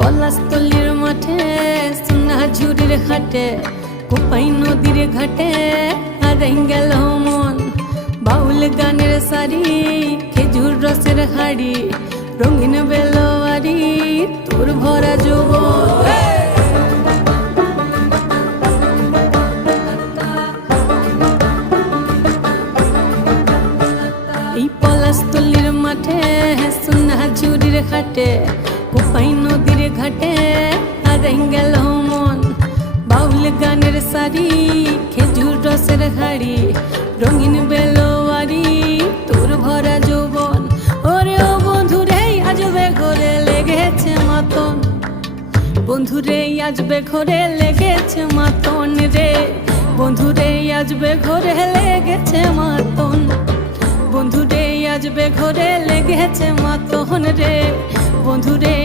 পলাশতলির মাঠে সোনাঝুরির ঘাটে কোপাই নদীর ঘাটে হারাই গেল মন। বাউল গানের শাড়ি খেজুর রসের হাড়ি রঙিন বেলোয়ারি তোর ভরা যৌবন। এই পলাশতলির মাঠে সোনাঝুরির ঘাটে কোপাই নদীর ঘাটে হারাই গেল মন। বাউল গানের শাড়ি খেজুর রসের হাড়ি রঙিন বেলোয়ারি তোর ভরা যৌবন। ওরে ও বন্ধুরে আজবে ঘরে লেগেছে মাতন, বন্ধুরে আজবে ঘরে লেগেছে মাতন রে, বন্ধুরে আজবে ঘরে লেগেছে মাতন, বন্ধুরে আজবে ঘরে লেগেছে মাতন রে, বন্ধুরে।